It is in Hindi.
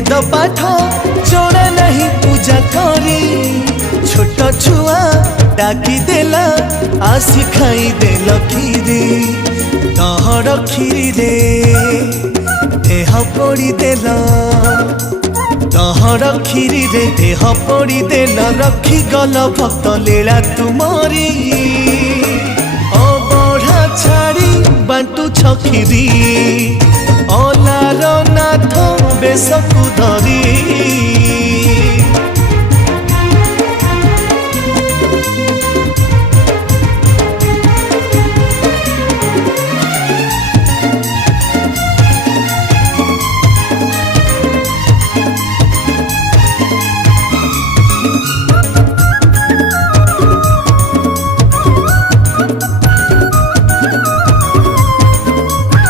वेद पाठ जड़ा नहीं पूजा करी छोट छुआ डाकी देला आसी खाई देल खीरी तहर खीरी रे देह पोड़ी देल तहर खीरी रे देह पोड़ी देल रखी गल भक्त लीला तुमरी अबढ़ा छाड़ी बांटू छखीरी अलार नाथ बेसकु धरी